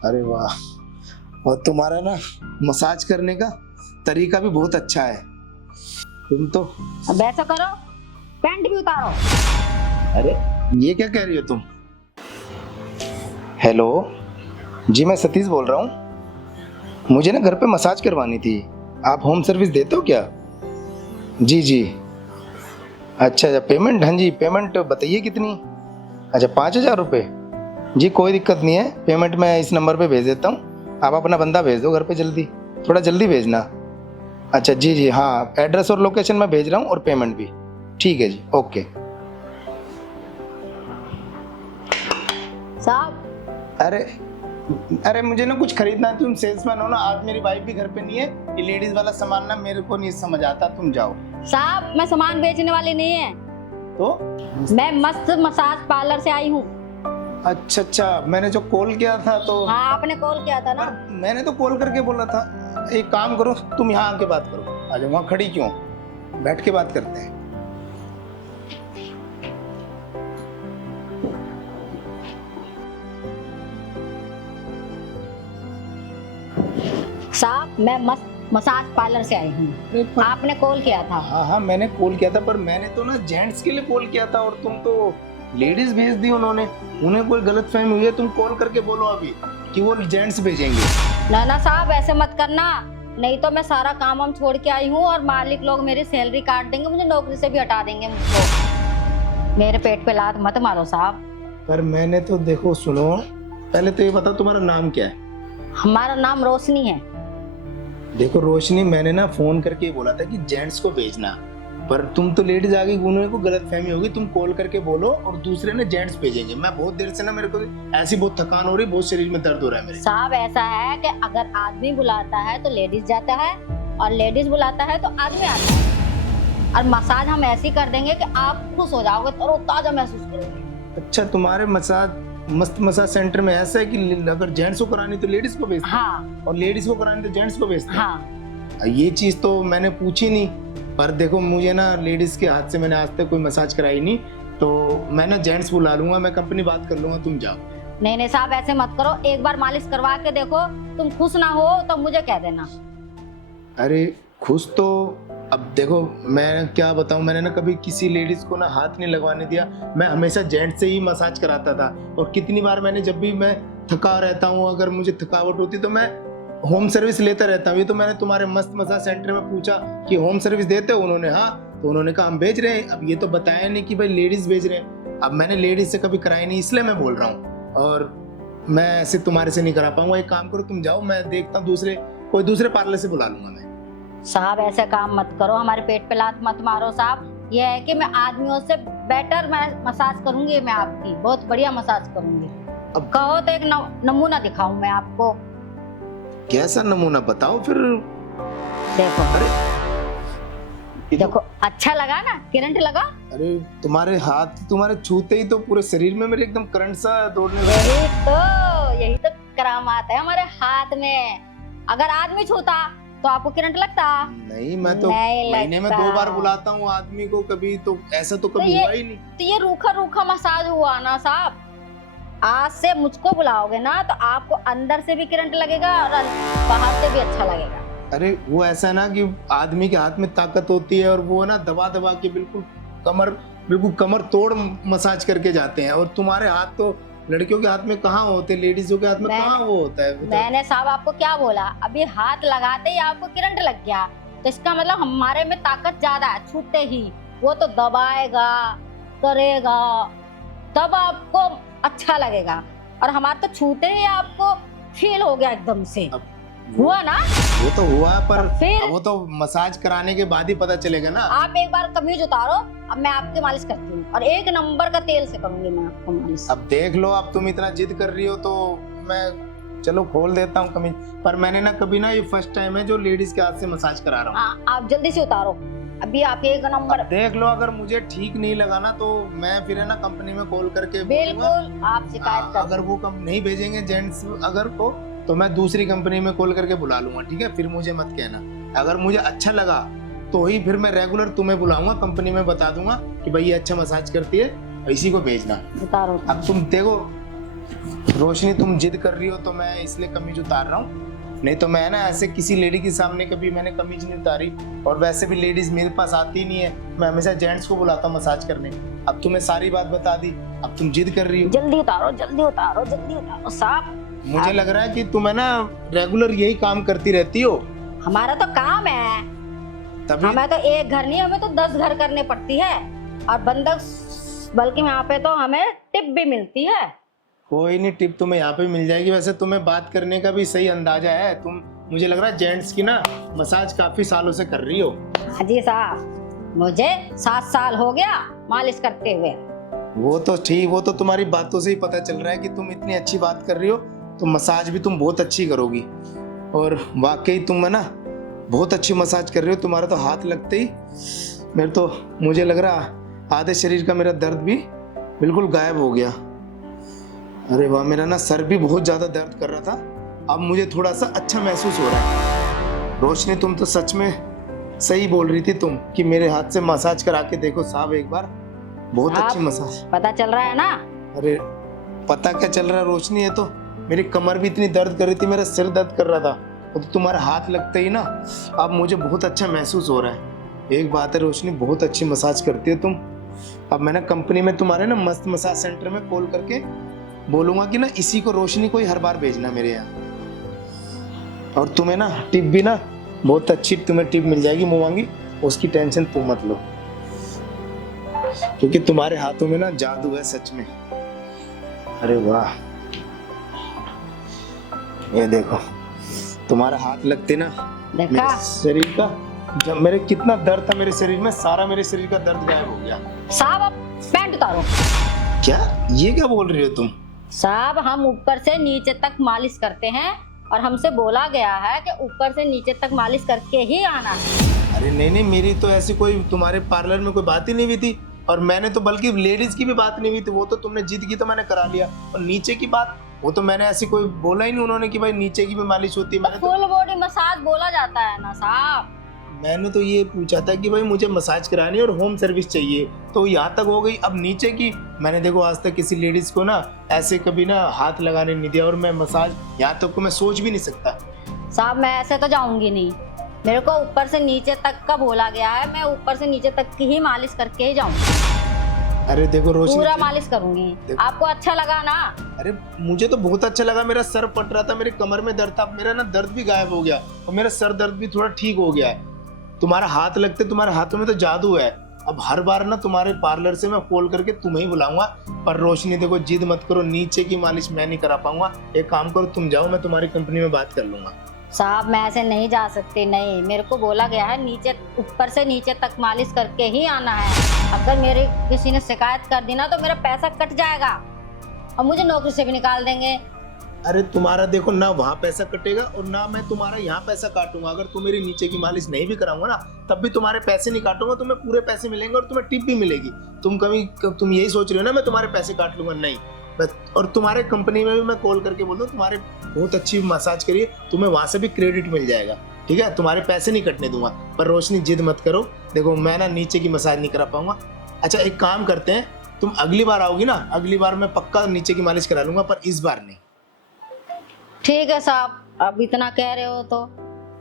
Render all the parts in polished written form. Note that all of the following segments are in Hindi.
अरे वाह, और तुम्हारा ना मसाज करने का तरीका भी बहुत अच्छा है। तुम तो अब ऐसा करो, पैंट भी उतारो। अरे ये क्या कह रही हो तुम? हेलो जी, मैं सतीश बोल रहा हूँ। मुझे ना घर पे मसाज करवानी थी। आप होम सर्विस देते हो क्या? जी जी। अच्छा अच्छा, पेमेंट? हाँ जी, पेमेंट बताइए कितनी? अच्छा 5,000 रुपये। जी कोई दिक्कत नहीं है, पेमेंट मैं इस नंबर पे भेज देता हूँ। आप अपना बंदा भेज दो घर पे, जल्दी, थोड़ा जल्दी भेजना। अच्छा जी जी, हाँ एड्रेस और लोकेशन मैं भेज रहा हूँ और पेमेंट भी। ठीक है जी, ओके। साहब अरे अरे मुझे ना कुछ खरीदना है, तुम सेल्समैन हो ना। आज मेरी वाइफ भी घर पे नहीं है, ये लेडीज वाला सामान ना मेरे को नहीं समझ आता, तुम जाओ। साहब, मैं सामान बेचने वाली नहीं है, तो मैं मस्त मसाज पार्लर से आई हूँ। अच्छा अच्छा, मैंने जो कॉल किया था तो हाँ, आपने कॉल किया था ना। पर मैंने तो कॉल करके बोला था। एक काम करो, तुम यहाँ आके बात करो। आ जाओ, वहाँ खड़ी क्यों? बैठ के बात करते हैं। साहब, मैं मस्त मसाज पार्लर से आई हूँ, आपने कॉल किया था। हाँ हाँ, मैंने कॉल किया था, पर मैंने तो ना जेंट्स के लिए कॉल किया था और तुम तो लेडीज भेज दी उन्होंने। उन्हें कोई गलतफहमी हुई है, तुम कॉल करके बोलो अभी कि वो जेंट्स भेजेंगे। ना ना साहब, ऐसे मत करना, नहीं तो मैं सारा काम हम छोड़ के आई हूँ और मालिक लोग मेरी सैलरी काट देंगे, मुझे नौकरी से भी हटा देंगे मुझको। मेरे पेट पे लात मत मारो साहब। पर मैंने तो देखो, सुनो, पहले तो ये बता तुम्हारा नाम क्या है? हमारा नाम रोशनी है। देखो रोशनी, मैंने ना फोन करके ही बोला था कि जेंट्स को भेजना, पर तुम तो लेडीज आ गई, उन्होंने को गलतफहमी होगी। तुम कॉल करके बोलो और दूसरे ने जेंट्स भेजेंगे। मैं बहुत देर से ना, मेरे को ऐसी बहुत थकान हो रही, बहुत शरीर में दर्द हो रहा है मेरे। साहब ऐसा है कि अगर आदमी बुलाता है तो लेडीज जाता है और लेडीज बुलाता है तो आदमी आता है, और मसाज हम ऐसी कर देंगे कि आप खुश हो जाओगे और ताजा महसूस करोगे। अच्छा, तुम्हारे मसाज मस्त मसाज सेंटर में ऐसा है कि अगर जेंट्स को करानी तो लेडीज को भेजते हैं हाँ और लेडीज को करानी तो जेंट्स को भेजते हैं। हाँ। ये चीज तो मैंने पूछी नहीं, पर देखो मुझे ना लेडीज के हाथ से मैंने आज तक कोई मसाज कराई नहीं, तो मैं ना जेंट्स बुला लूंगा, मैं कंपनी बात कर लूंगा, तुम जाओ। नहीं नहीं साहब, ऐसे मत करो, एक बार मालिश करवा के देखो, तुम खुश ना हो तो मुझे कह देना। अरे खुश तो, अब देखो मैं क्या बताऊं, मैंने ना कभी किसी लेडीज को ना हाथ नहीं लगवाने दिया। मैं हमेशा जेंट्स से ही मसाज कराता था, और कितनी बार मैंने, जब भी मैं थका रहता हूँ, अगर मुझे थकावट होती तो मैं होम सर्विस लेता रहता हूँ। ये तो मैंने तुम्हारे मस्त मसाज सेंटर में पूछा कि होम सर्विस देते हो, उन्होंने हाँ, तो उन्होंने कहा हम भेज रहे हैं। अब ये तो बताया नहीं कि भाई लेडीज भेज रहे हैं। अब मैंने लेडीज से कभी कराई नहीं, इसलिए मैं बोल रहा हूँ, और मैं ऐसे तुम्हारे से नहीं करा पाऊंगा। एक काम करो, तुम जाओ, मैं देखता हूँ कोई दूसरे पार्लर से बुला लूंगा मैं। साहब ऐसे काम मत करो, हमारे पेट पे लात मत मारो साहब। यह है कि मैं आदमियों से बेटर मैं मसाज करूंगी, मैं आपकी बहुत बढ़िया मसाज करूंगी। अब कहो तो एक नमूना दिखाऊं मैं आपको। कैसा नमूना बताओ फिर। देखो ये तो- देखो, अच्छा लगा ना, करंट लगा। अरे तुम्हारे हाथ, तुम्हारे छूते ही तो पूरे शरीर में मेरे एकदम करंट सा दौड़ने लगा। यही तो करामात है हमारे हाथ में। अगर आदमी छूता तो आपको करंट लगता? नहीं, मैं तो नहीं महीने में लगता। 2 बार बुलाता हूँ आदमी को, कभी तो ऐसा तो कभी हुआ ही नहीं। तो ये रूखा रूखा मसाज हुआ ना साहब। आज से मुझको बुलाओगे ना तो आपको अंदर से भी करंट लगेगा और बाहर से भी अच्छा लगेगा। अरे वो ऐसा ना कि आदमी के हाथ में ताकत होती है, और वो ना दबा दबा के बिल्कुल कमर तोड़ मसाज करके जाते हैं, और तुम्हारे हाथ तो लड़कियों के हाथ में कहाँ होते, लेडीजों के हाथ में कहाँ वो होता है। मैंने साहब आपको क्या बोला, अभी हाथ लगाते ही आपको करंट लग गया, तो इसका मतलब हमारे में ताकत ज्यादा है। छूते ही वो तो दबाएगा, करेगा, तब आपको अच्छा लगेगा, और हमारे तो छूते ही आपको फील हो गया एकदम से। हुआ ना? वो तो हुआ, पर फिर वो तो मसाज कराने के बाद ही पता चलेगा ना। आप एक बार कमीज उतारो, अब मैं आपकी मालिश करती हूँ, और एक नंबर का तेल से करूंगी मैं आपको मालिश। अब देख लो, अब तुम इतना जिद कर रही हो तो मैं चलो खोल देता हूँ कमीज, पर मैंने ना कभी ना, ये फर्स्ट टाइम है जो लेडीज के हाथ से मसाज करा रहा हूँ। आप जल्दी से उतारो, अभी आप एक नंबर। देख लो, अगर मुझे ठीक नहीं लगा ना तो मैं फिर है ना कंपनी में कॉल करके बिल्कुल आप शिकायत कर। अगर वो नहीं भेजेंगे जेंट्स अगर को, तो मैं दूसरी कंपनी में कॉल करके बुला लूंगा, ठीक है? फिर मुझे मत कहना। अगर मुझे अच्छा लगा तो ही फिर मैं रेगुलर तुम्हें बुलाऊंगा, कंपनी में बता दूंगा कि भाई ये अच्छा मसाज करती है, इसी को भेजना। उतारो। अब तुम देखो, रोशनी तुम जिद कर रही हो तो मैं इसलिए कमीज उतार रहा हूँ, नहीं तो मैं ना ऐसे किसी लेडी के सामने कभी मैंने कमीज नहीं उतारी। और वैसे भी लेडीज मेरे पास आती नहीं है, मैं हमेशा जेंट्स को बुलाता हूँ मसाज करने। अब तुम्हें सारी बात बता दी, अब तुम जिद कर रही हो। जल्दी उतारो, जल्दी उतारो, जल्दी उतारो साहब। मुझे लग रहा है कि तुम है ना रेगुलर यही काम करती रहती हो। हमारा तो काम है, तभी हमें तो एक घर नहीं, हमें तो 10 घर करने पड़ती है। और बंदक बल्कि यहाँ पे तो हमें टिप भी मिलती है। कोई नहीं, टिप तुम्हें यहाँ पे मिल जाएगी। वैसे तुम्हें बात करने का भी सही अंदाजा है। तुम, मुझे लग रहा है जेंट्स की ना मसाज काफी सालों से कर रही हो। हाँ जी साहब, मुझे 7 साल हो गया मालिश करते हुए। वो तो ठीक, वो तो तुम्हारी बातों से ही पता चल रहा है कि तुम इतनी अच्छी बात कर रही हो, तो मसाज भी तुम बहुत अच्छी करोगी। और वाकई तुम है ना बहुत अच्छी मसाज कर रही हो। तुम्हारा तो हाथ लगते ही मेरे तो, मुझे लग रहा आधे शरीर का मेरा दर्द भी बिल्कुल गायब हो गया। अरे वाह, मेरा ना सर भी बहुत ज्यादा दर्द कर रहा था, अब मुझे थोड़ा सा अच्छा महसूस हो रहा है। रोशनी तुम तो सच में सही बोल रही थी तुम, कि मेरे हाथ से मसाज करा के देखो साहब एक बार, बहुत साहब, अच्छी मसाज। पता चल रहा है ना? अरे पता क्या चल रहा है रोशनी, है तो मेरी कमर भी इतनी दर्द कर रही थी, मेरा सिर दर्द कर रहा था, तो तुम्हारा हाथ लगते ही ना अब मुझे बहुत अच्छा महसूस हो रहा है। एक बात है रोशनी, बहुत अच्छी मसाज करती है तुम। अब मैं ना कंपनी में तुम्हारे ना मस्त मसाज सेंटर में कॉल करके बोलूंगा कि ना इसी को, रोशनी को ही हर बार भेजना मेरे यहाँ। और तुम्हें ना टिप भी ना बहुत अच्छी तुम्हें टिप मिल जाएगी मुवांगी, उसकी टेंशन तुम मत लो, क्योंकि तुम्हारे हाथों में ना जादू है सच में। अरे वाह, ये देखो तुम्हारा हाथ लगते ना देखा? मेरे शरीर का, जब मेरे कितना दर्द था मेरे शरीर में, सारा मेरे शरीर का दर्द गायब हो गया। साहब अब पैंट उतारो। क्या, ये क्या बोल रही हो तुम? साहब हम ऊपर से नीचे तक मालिश करते हैं, और हमसे बोला गया है कि ऊपर से नीचे तक मालिश करके ही आना है। अरे नहीं नहीं, मेरी तो ऐसी कोई तुम्हारे पार्लर में कोई बात ही नहीं हुई थी, और मैंने तो बल्कि लेडीज की भी बात नहीं हुई थी, वो तो तुमने जिद की तो मैंने करा लिया। और नीचे की बात, वो तो मैंने ऐसी कोई बोला ही नहीं उन्होंने कि भाई नीचे की भी मालिश होती है। मैंने तो फुल बॉडी मसाज बोला जाता है ना साहब। मैंने तो ये पूछा था कि भाई मुझे मसाज करानी है और होम सर्विस चाहिए, तो यहाँ तक हो गई। अब नीचे की, मैंने देखो आज तक किसी लेडीज को ना ऐसे कभी ना हाथ लगाने नहीं दिया, और मैं मसाज यहाँ तक को मैं सोच भी नहीं सकता। साहब मैं ऐसे तो जाऊंगी नहीं, मेरे को ऊपर से नीचे तक का बोला गया है, मैं ऊपर से नीचे तक की ही मालिश करके ही जाऊंगी। अरे देखो रोशनी, पूरा मालिश करूंगी। आपको अच्छा लगा ना? अरे मुझे तो बहुत अच्छा लगा। मेरा सर पट रहा था, मेरे कमर में दर्द था, मेरा ना दर्द भी गायब हो गया, और मेरा सर दर्द भी थोड़ा ठीक हो गया है। तुम्हारा हाथ लगते, तुम्हारे हाथों में तो जादू है। अब हर बार ना तुम्हारे पार्लर से मैं कॉल करके तुम्हें ही बुलाऊंगा। पर रोशनी देखो, जिद मत करो, नीचे की मालिश मैं नहीं करा पाऊंगा। एक काम करो, तुम जाओ, मैं तुम्हारी कंपनी में बात कर लूंगा। साहब मैं ऐसे नहीं जा सकती, नहीं, मेरे को बोला गया है नीचे, ऊपर से नीचे तक मालिश करके ही आना है। अगर मेरे किसी ने शिकायत कर दी ना तो मेरा पैसा कट जाएगा और मुझे नौकरी से भी निकाल देंगे। अरे तुम्हारा देखो ना वहाँ पैसा कटेगा, और ना मैं तुम्हारा यहाँ पैसा काटूंगा। अगर तुम मेरी नीचे की मालिश नहीं भी कराऊंगा ना, तब भी तुम्हारे पैसे नहीं काटूंगा, तुम्हें पूरे पैसे मिलेंगे और तुम्हें टिप भी मिलेगी। तुम यही सोच रहे हो ना मैं तुम्हारे पैसे काट लूंगा? नहीं। और तुम्हारे कंपनी में भी मैं कॉल करके बोल दूं तुम्हारे बहुत अच्छी मसाज करिए, तुम्हें वहां से भी क्रेडिट मिल जाएगा। ठीक है, तुम्हारे पैसे नहीं कटने दूंगा। पर रोशनी जिद मत करो, देखो मैं ना नीचे की मसाज नहीं करा पाऊंगा। अच्छा एक काम करते हैं, तुम अगली बार आओगी ना, अगली बार मैं पक्का नीचे की मालिश करा लूंगा, पर इस बार नहीं। ठीक है साहब, अब इतना कह रहे हो तो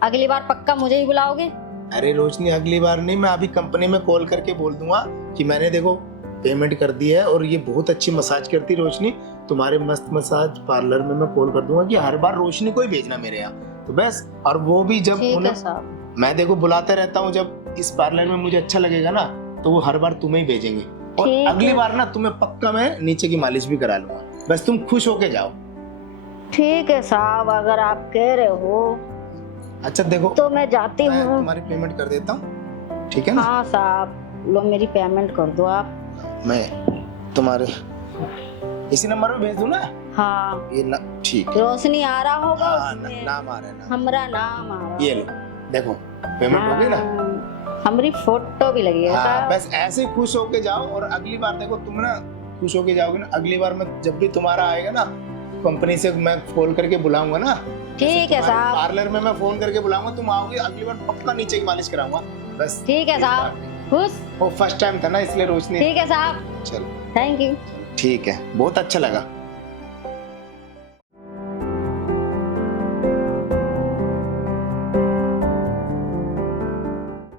अगली बार पक्का मुझे ही बुलाओगे? अरे रोशनी अगली बार नहीं, मैं अभी कंपनी में कॉल करके बोल दूंगा कि मैंने देखो पेमेंट कर दी है, और ये बहुत अच्छी मसाज करती रोशनी, तुम्हारे मस्त मसाज पार्लर में मैं कॉल कर दूंगा कि हर बार रोशनी को ही भेजना मेरे यहाँ, तो बस। और वो भी जब मैं देखो बुलाते रहता हूँ, जब इस पार्लर में मुझे अच्छा लगेगा ना, तो वो हर बार तुम्हें ही भेजेंगे। और अगली बार ना तुम्हें पक्का मैं नीचे की मालिश भी करा लूंगा, बस तुम खुश होके जाओ। ठीक है साहब, अगर आप कह रहे हो। अच्छा देखो, तो मैं जाती हूँ, तुम्हारी पेमेंट कर देता हूँ, ठीक है ना? हाँ साहब, लो मेरी पेमेंट कर दो आप। मैं तुम्हारे इसी नंबर पे भेज दूँ ना? हाँ ये ना, ठीक। रोशनी आ रहा होगा? हाँ, नाम आ रहा है ना? हमारा नाम आ रहा है। ये लो, देखो पेमेंट हो गई ना? हमारी फोटो भी लगी है। हाँ, बस ऐसे खुश होके जाओ, और अगली बार देखो तुम ना खुश होके जाओगे ना, अगली बार मैं जब भी तुम्हारा आएगा ना, कंपनी से मैं फोन करके बुलाऊंगा ना। ठीक है साहब, पार्लर में मैं फोन करके बुलाऊंगा, तुम आओगे, अगली बार पक्का नीचे की मालिश कराऊंगा, बस। ठीक है साहब, खुश। वो फर्स्ट टाइम था ना, इसलिए रोशनी। ठीक है साहब, चलो थैंक यू। ठीक है, बहुत अच्छा लगा।